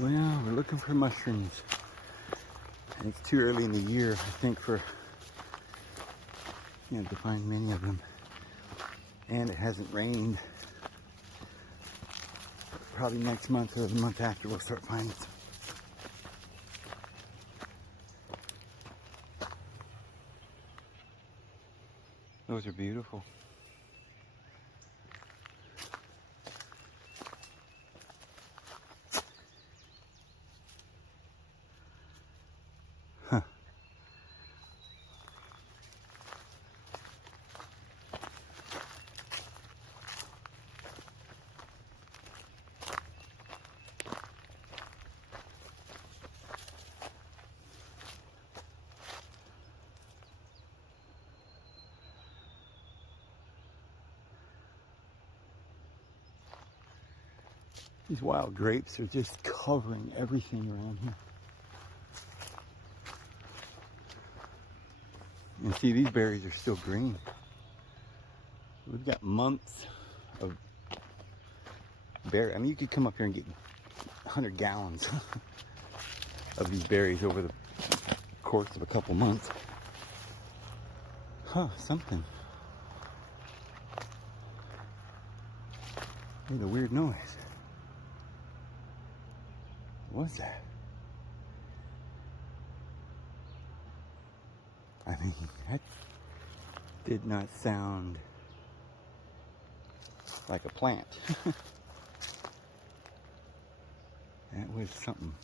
Well, we're looking for mushrooms. And it's too early in the year, I think, for to find many of them. And it hasn't rained. Probably next month or the month after we'll start finding some. Those are beautiful. Huh. These wild grapes are just covering everything around here. And see, these berries are still green. We've got months of berry. I mean, you could come up here and get 100 gallons of these berries over the course of a couple months. Huh, something. Made a weird noise. What was that? I mean, that did not sound like a plant. That was something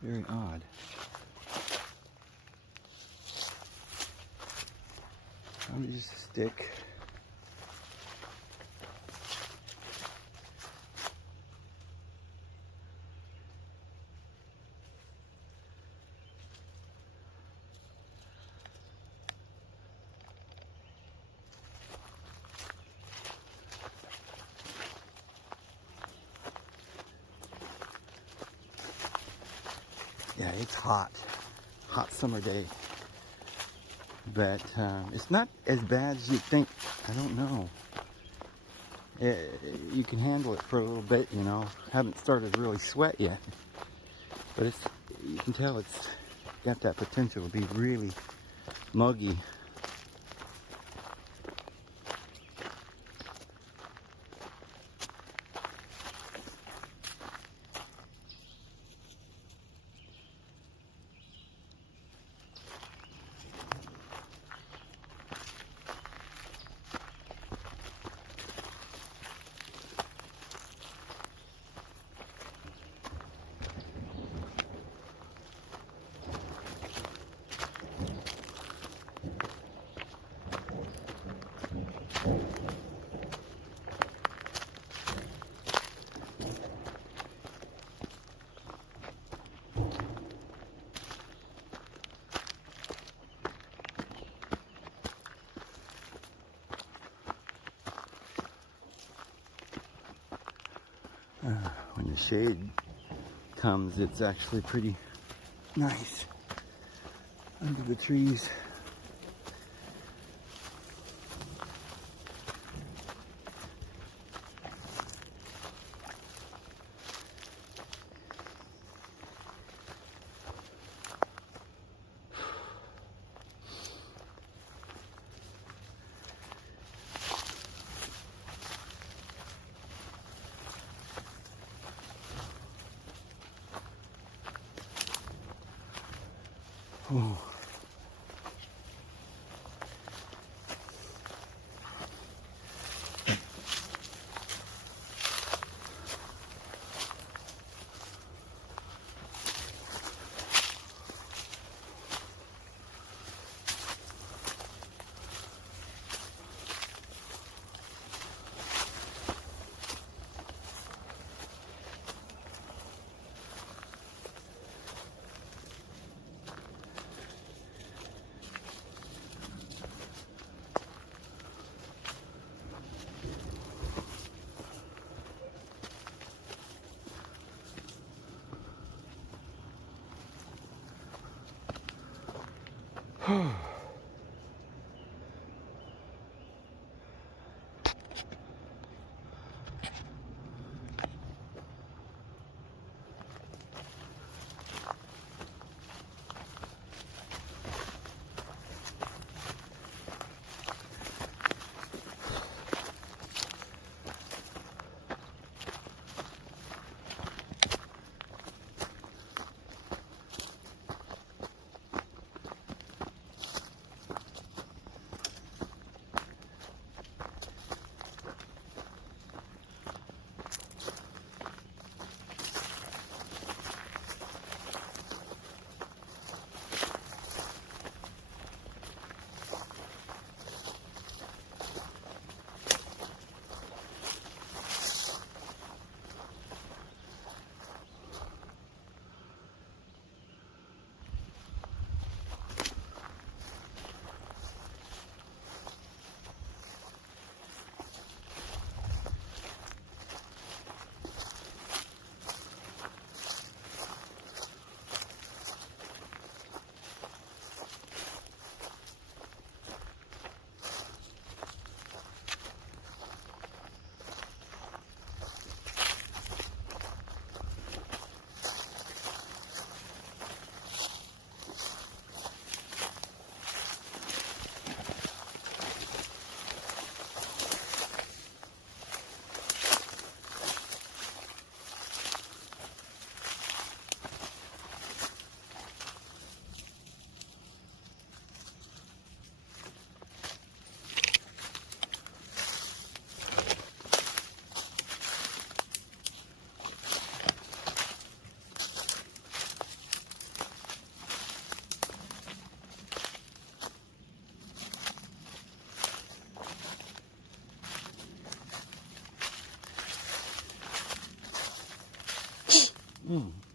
very odd. Probably just a stick. Yeah, it's hot summer day, but it's not as bad as you'd think. I don't know. You can handle it for a little bit, Haven't started to really sweat yet, but you can tell it's got that potential to be really muggy. When the shade comes, it's actually pretty nice under the trees. Oh.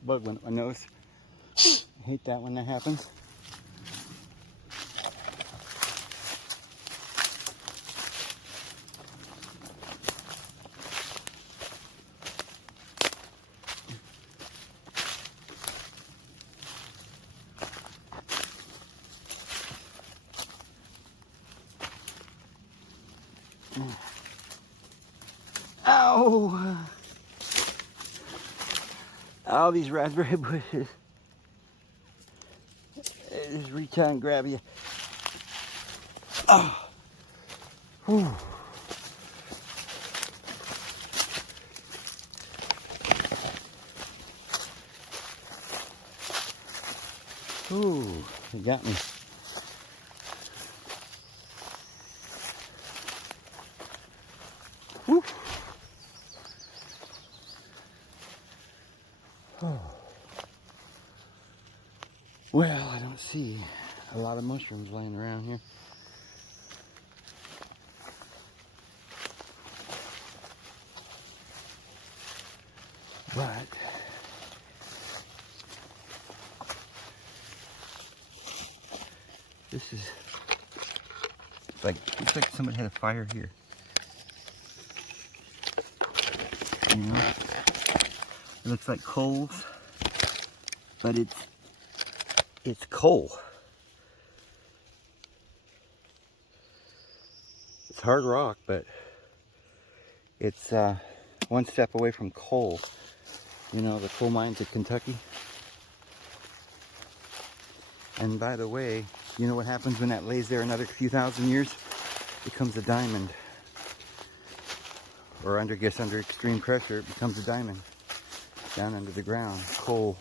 bug went up my nose. I hate that when that happens. Ow! All these raspberry bushes. They just reach out and grab you. Oh! Whew. Ooh, they got me. Whew. Oh. Well, I don't see a lot of mushrooms laying around here. But this is like, looks like somebody had a fire here. You know, it looks like coals, but it's coal. It's hard rock, but it's one step away from coal. You know, the coal mines of Kentucky. And by the way, you know what happens when that lays there another few thousand years? It becomes a diamond. Or under extreme pressure, it becomes a diamond. Down under the ground, coal.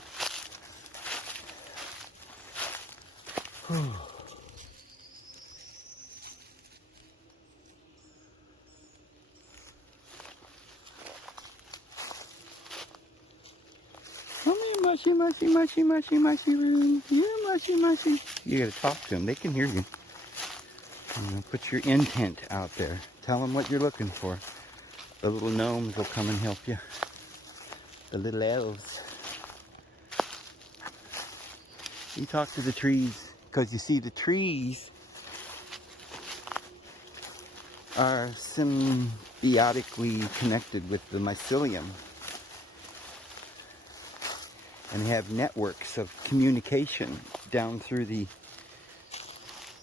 Whew. Mushy, mushy, mushy, mushy, mushy room. Yeah, mushy, mushy. You gotta talk to them. They can hear you. Put your intent out there. Tell them what you're looking for. The little gnomes will come and help you. The little elves. You talk to the trees, because you see the trees are symbiotically connected with the mycelium. And they have networks of communication down through the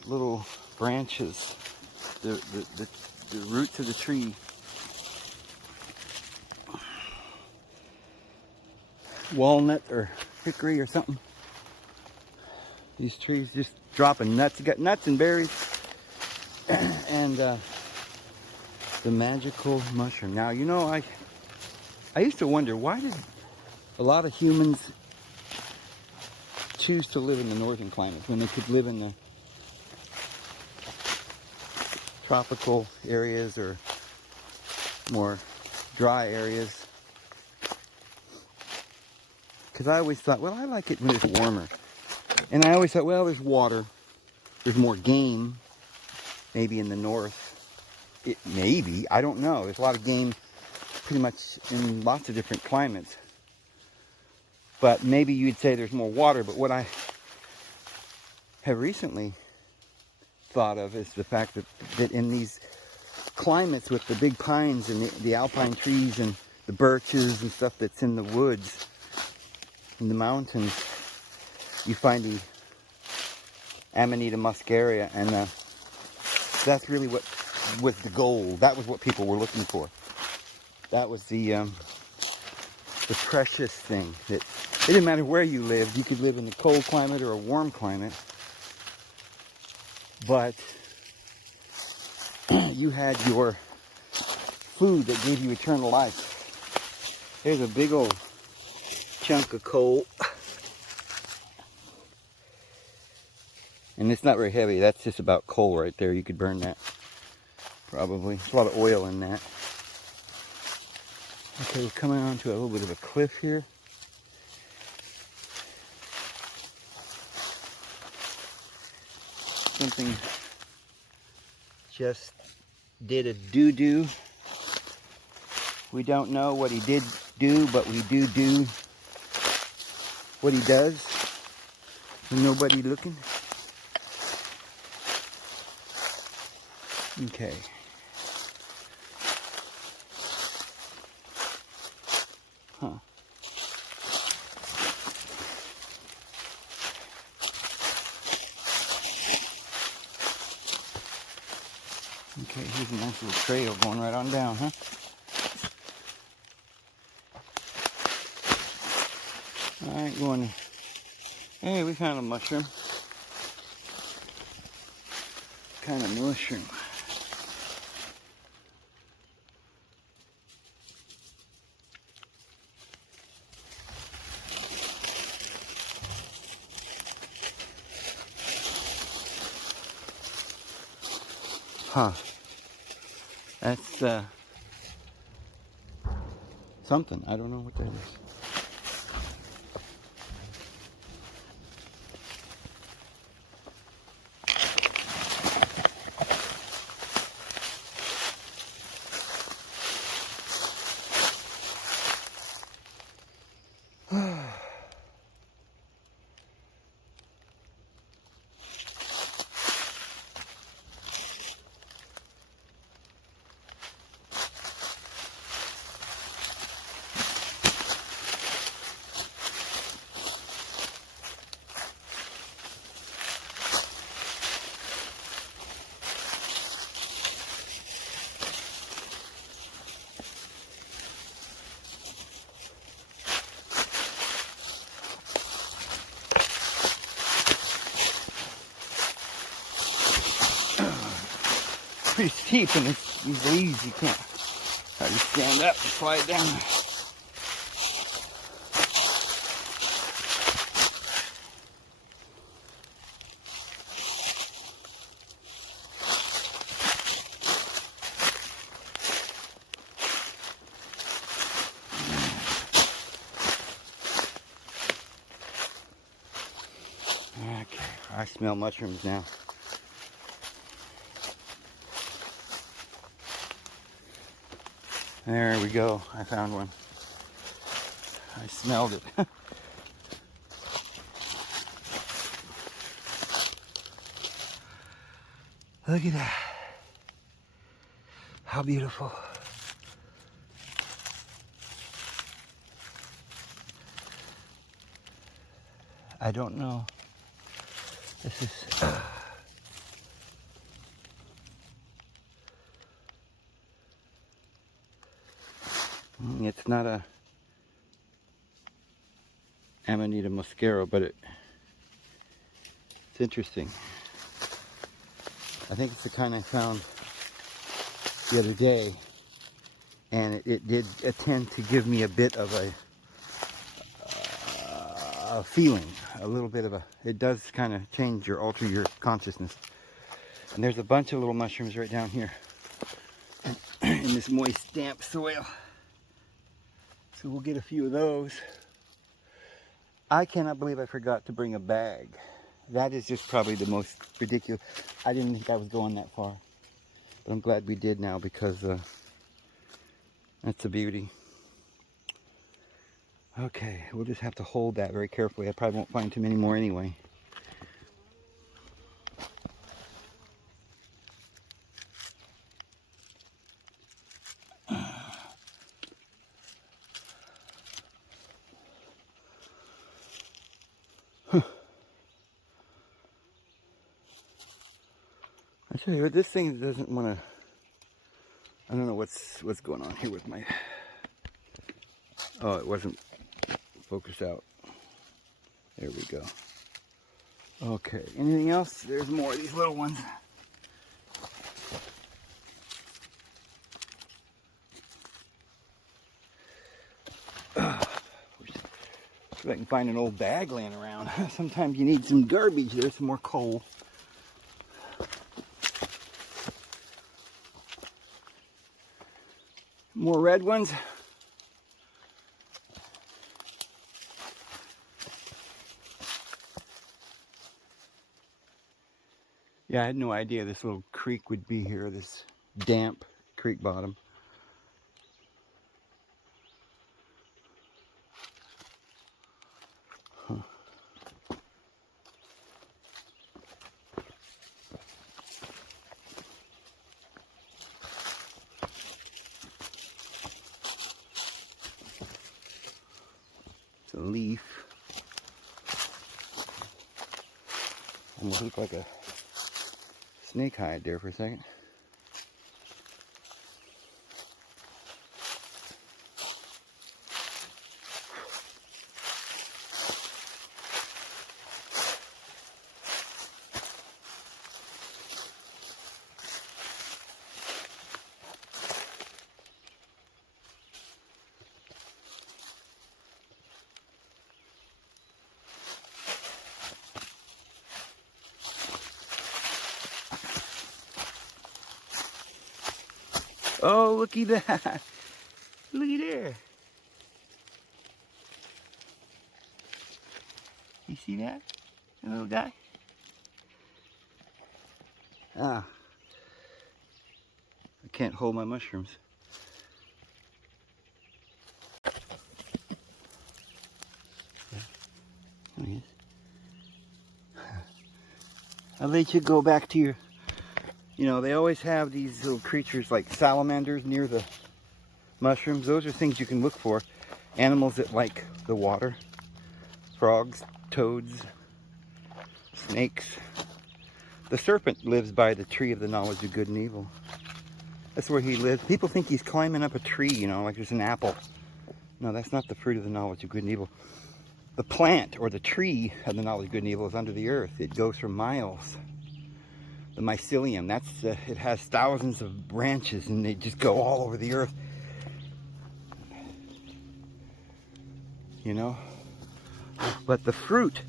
little branches, the roots of the tree. Walnut or hickory or something. These trees just dropping nuts. You got nuts and berries. And the magical mushroom. Now, you know, I used to wonder, why did a lot of humans choose to live in the northern climates when they could live in the tropical areas or more dry areas? Because I always thought, well, I like it when it's warmer. And I always thought, well, there's water, there's more game, maybe in the north. Maybe, I don't know. There's a lot of game pretty much in lots of different climates. But maybe you'd say there's more water. But what I have recently thought of is the fact that in these climates with the big pines and the alpine trees and the birches and stuff that's in the woods, in the mountains, you find the Amanita muscaria, and that's really what was the goal. That was what people were looking for. That was the precious thing. That it didn't matter where you lived. You could live in a cold climate or a warm climate, but you had your food that gave you eternal life. There's a big old chunk of coal. And it's not very heavy. That's just about coal right there. You could burn that, probably. There's a lot of oil in that. Okay, we're coming onto a little bit of a cliff here. Something just did a doo-doo. We don't know what he did do, but we do what he does when nobody looking. Okay. Huh. Okay, here's a nice little trail going right on down, huh? Alright, going. Hey, we found a mushroom. Kind of mushroom. Huh. That's something. I don't know what that is. Pretty steep in these leaves. You can't hardly stand up and slide down. Okay, I smell mushrooms now. There we go. I found one. I smelled it. Look at that. How beautiful. I don't know. This is... It's not a Amanita muscaro, but it's interesting. I think it's the kind I found the other day, and it did tend to give me a bit of a feeling, a little bit of a, it does kind of change or alter your consciousness. And there's a bunch of little mushrooms right down here in this moist, damp soil. So we'll get a few of those. I cannot believe I forgot to bring a bag. That is just probably the most ridiculous. I didn't think I was going that far. But I'm glad we did now, because that's a beauty. Okay, we'll just have to hold that very carefully. I probably won't find too many more anyway. I tell you what, this thing doesn't want to. I don't know what's going on here with my. Oh, it wasn't focused out. There we go. Okay. Anything else? There's more of these little ones. See if I can find an old bag laying around. Sometimes you need some garbage. There's some more coal. More red ones. Yeah, I had no idea this little creek would be here, this damp creek bottom. Huh. Almost looked like a snake hide there for a second. Oh, looky that. Looky there. You see that? That little guy? Ah. I can't hold my mushrooms. There he is. I'll let you go back to your... You know, they always have these little creatures like salamanders near the mushrooms. Those are things you can look for. Animals that like the water. Frogs, toads, snakes. The serpent lives by the tree of the knowledge of good and evil. That's where he lives. People think he's climbing up a tree, you know, like there's an apple. No, that's not the fruit of the knowledge of good and evil. The plant or the tree of the knowledge of good and evil is under the earth. It goes for miles. The mycelium, it has thousands of branches and they just go all over the earth. You know? But the fruit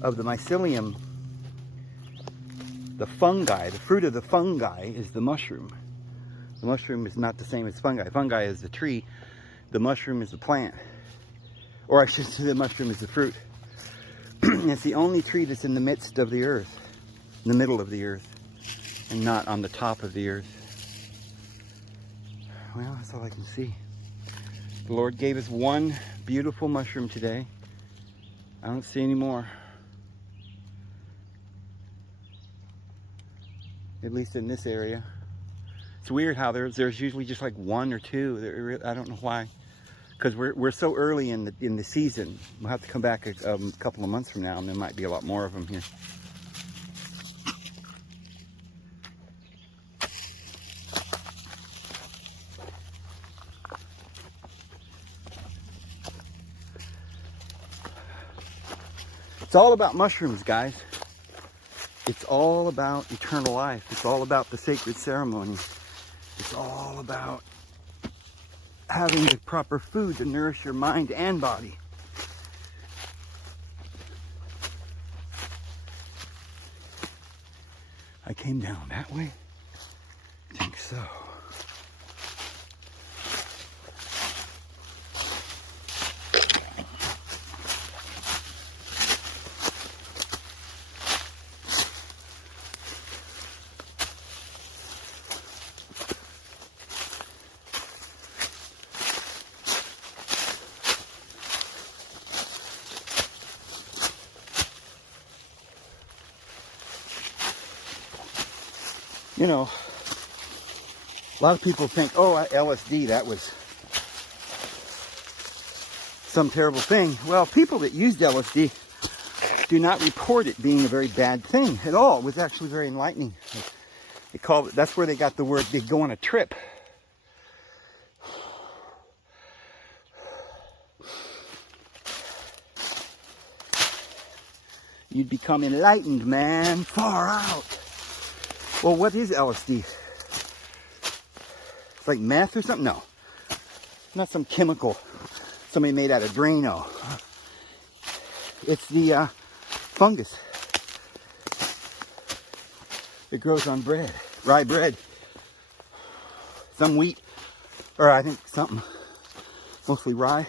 of the mycelium, the fungi, the fruit of the fungi is the mushroom. The mushroom is not the same as fungi. Fungi is the tree. The mushroom is the plant. Or I should say the mushroom is the fruit. It's the only tree that's in the midst of the earth. In the middle of the earth. And not on the top of the earth. Well, that's all I can see. The Lord gave us one beautiful mushroom today. I don't see any more. At least in this area. It's weird how there's usually just like one or two. I don't know why. Because we're so early in the season. We'll have to come back a couple of months from now and there might be a lot more of them here. It's all about mushrooms, guys. It's all about eternal life. It's all about the sacred ceremony. It's all about having the proper food to nourish your mind and body. I came down that way? I think so. You know, a lot of people think, oh, LSD, that was some terrible thing. Well, people that used LSD do not report it being a very bad thing at all. It was actually very enlightening. They call it, that's where they got the word, they go on a trip. You'd become enlightened, man, far out. Well, what is LSD? It's like meth or something? No. Not some chemical somebody made out of Drano. It's the fungus. It grows on bread. Rye bread. Some wheat. Or I think something. Mostly rye.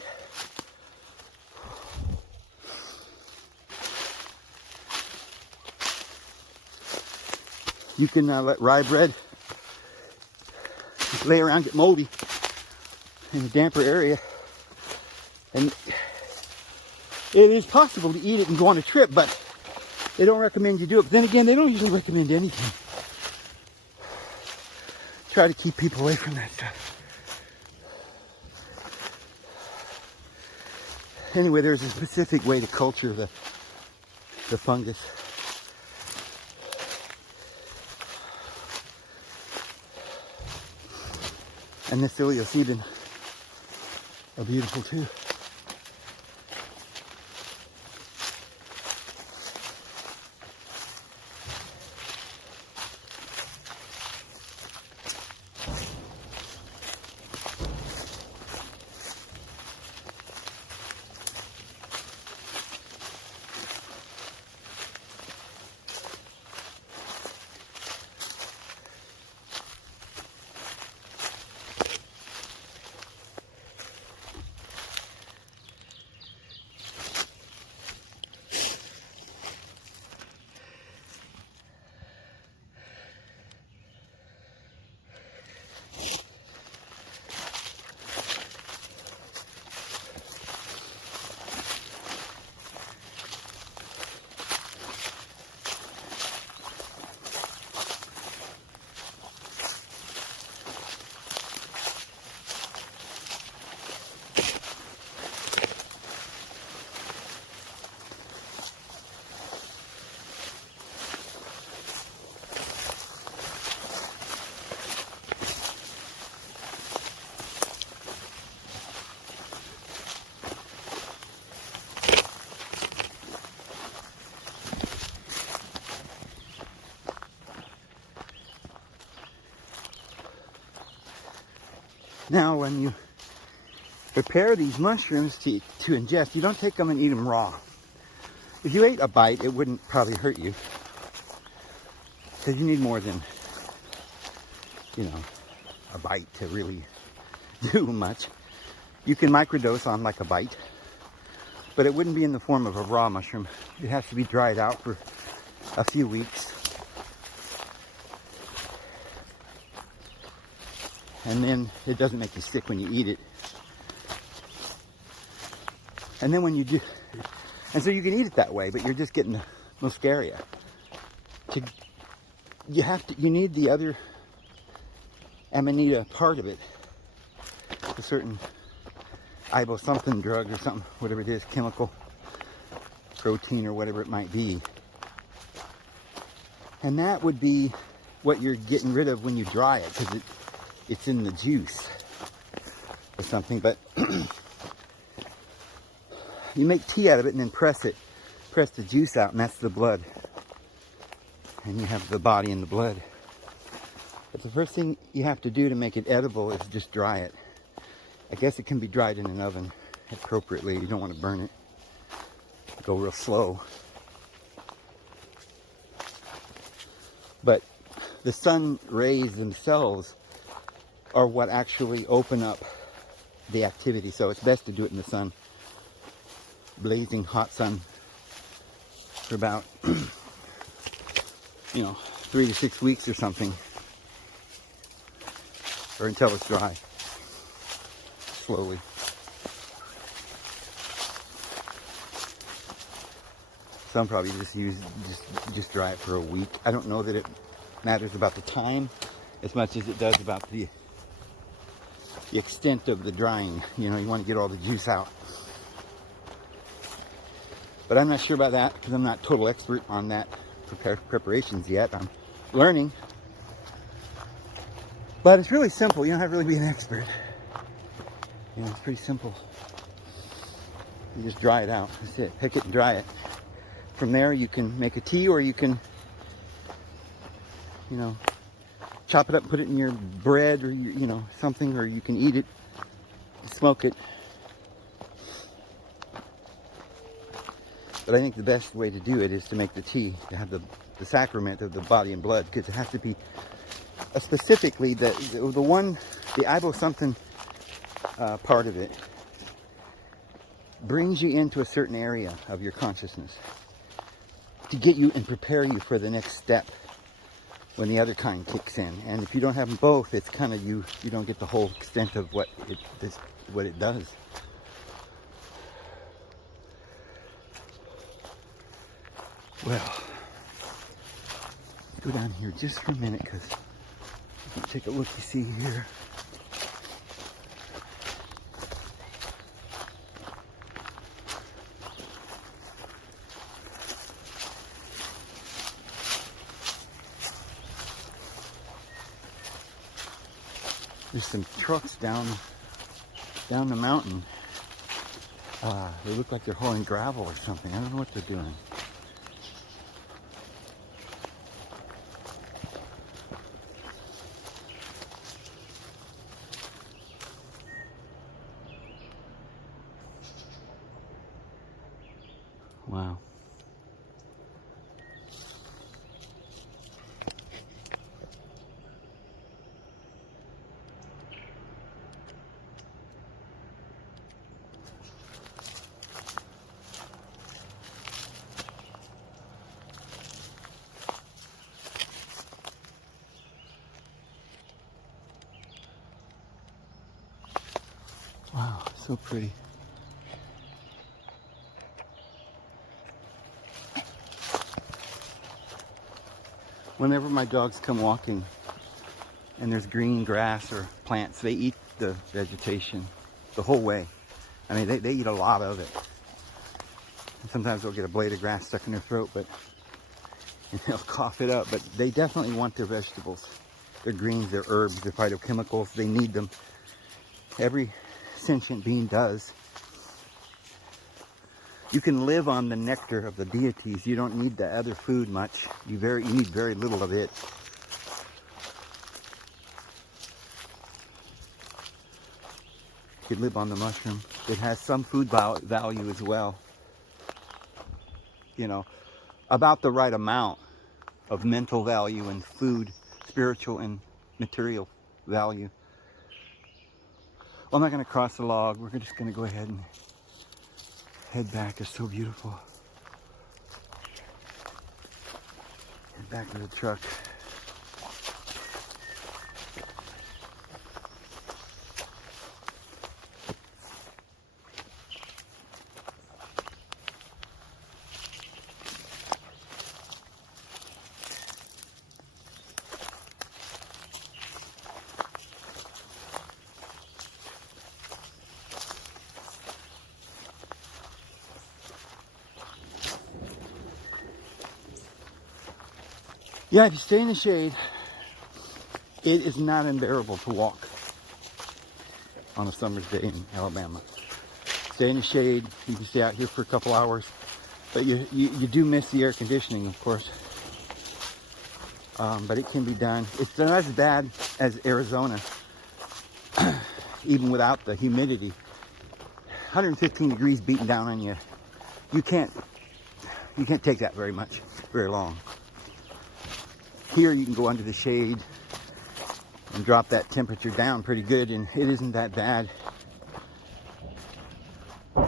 You can let rye bread lay around, get moldy in a damper area. And it is possible to eat it and go on a trip, but they don't recommend you do it. But then again, they don't usually recommend anything. Try to keep people away from that stuff. Anyway, there's a specific way to culture the fungus. And the psilocybin are beautiful too. Now, when you prepare these mushrooms to ingest, you don't take them and eat them raw. If you ate a bite, it wouldn't probably hurt you, because you need more than, you know, a bite to really do much. You can microdose on like a bite, but it wouldn't be in the form of a raw mushroom. It has to be dried out for a few weeks. And then it doesn't make you sick when you eat it. And then when you do, and so you can eat it that way, but you're just getting the muscaria. You need the other amanita part of it, a certain ibo something drug or something, whatever it is, chemical, protein or whatever it might be. And that would be what you're getting rid of when you dry it, because it's in the juice or something. But you make tea out of it and then press the juice out, and that's the blood. And you have the body and the blood. But the first thing you have to do to make it edible is just dry it. I guess it can be dried in an oven appropriately. You don't want to burn it. Go real slow. But the sun rays themselves are what actually open up the activity. So it's best to do it in the sun. Blazing hot sun for about 3 to 6 weeks or something, or until it's dry, slowly. Some probably just dry it for a week. I don't know that it matters about the time as much as it does about the extent of the drying. You want to get all the juice out. But I'm not sure about that, because I'm not a total expert on that preparations yet. I'm learning. But it's really simple. You don't have to really be an expert. It's pretty simple. You just dry it out. That's it. Pick it and dry it. From there, you can make a tea, or you can, chop it up and put it in your bread, or, something, or you can eat it, smoke it. But I think the best way to do it is to make the tea, to have the sacrament of the body and blood, because it has to be specifically the ibo something part of it brings you into a certain area of your consciousness to get you and prepare you for the next step when the other kind kicks in. And if you don't have them both, it's kind of you don't get the whole extent of what it does. Well, let's go down here just for a minute, because you can take a look, you see here. There's some trucks down the mountain. They look like they're hauling gravel or something. I don't know what they're doing. Wow. Wow, so pretty. Whenever my dogs come walking and there's green grass or plants, they eat the vegetation the whole way. I mean, they eat a lot of it. And sometimes they'll get a blade of grass stuck in their throat, and they'll cough it up. But they definitely want their vegetables, their greens, their herbs, their phytochemicals. They need them. Every sentient being does. You can live on the nectar of the deities. You don't need the other food much. You need very little of it. You could live on the mushroom. It has some food value as well. You know, about the right amount of mental value and food, spiritual and material value. Well, I'm not going to cross the log. We're just going to go ahead and head back. It's so beautiful. Head back to the truck. Yeah, if you stay in the shade, it is not unbearable to walk on a summer's day in Alabama. Stay in the shade. You can stay out here for a couple hours, but you do miss the air conditioning, of course. But it can be done. It's not as bad as Arizona, even without the humidity. 115 degrees beating down on you. You can't take that very long. Here you can go under the shade and drop that temperature down pretty good, and it isn't that bad. I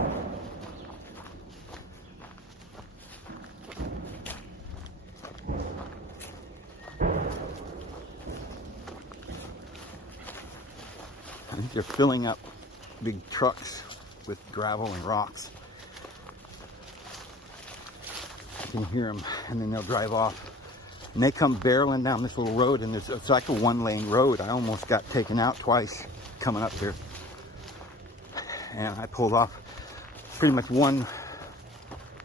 think they're filling up big trucks with gravel and rocks. You can hear them, and then they'll drive off. And they come barreling down this little road, and it's like a one-lane road. I almost got taken out twice coming up here. And I pulled off pretty much one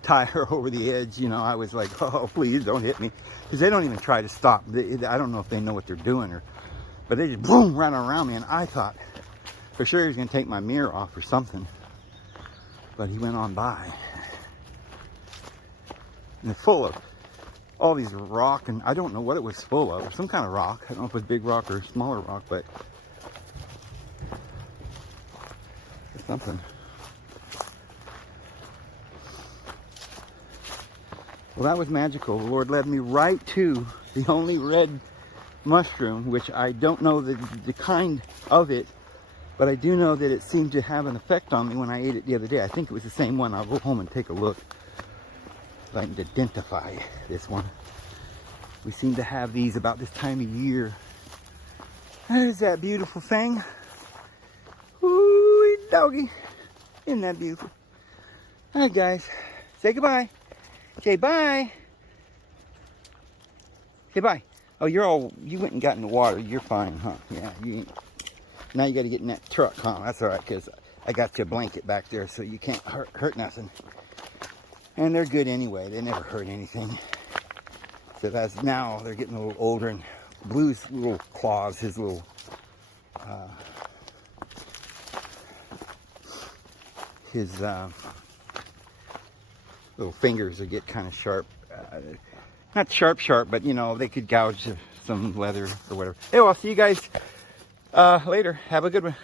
tire over the edge. You know, I was like, oh, please don't hit me. Because they don't even try to stop. I don't know if they know what they're doing, but they just boom, ran around me. And I thought for sure he was going to take my mirror off or something. But he went on by. And they're full of all these rock, and I don't know what it was full of. Some kind of rock. I don't know if it was big rock or smaller rock, but it's something. Well, that was magical. The Lord led me right to the only red mushroom, which I don't know the kind of it, but I do know that it seemed to have an effect on me when I ate it the other day. I think it was the same one. I'll go home and take a look if I can identify this one. We seem to have these about this time of year. There's that beautiful thing. Ooh, doggy. Isn't that beautiful? All right, guys. Say goodbye. Say bye. Say bye. Oh, you went and got in the water. You're fine, huh? Yeah, you ain't. Now you got to get in that truck, huh? That's all right, because I got your blanket back there, so you can't hurt nothing. And they're good anyway. They never hurt anything. So that's now they're getting a little older, and Blue's little claws, his little his little fingers would get kind of sharp. Not sharp, but you know, they could gouge some leather or whatever. Hey, well, I'll see you guys later. Have a good one.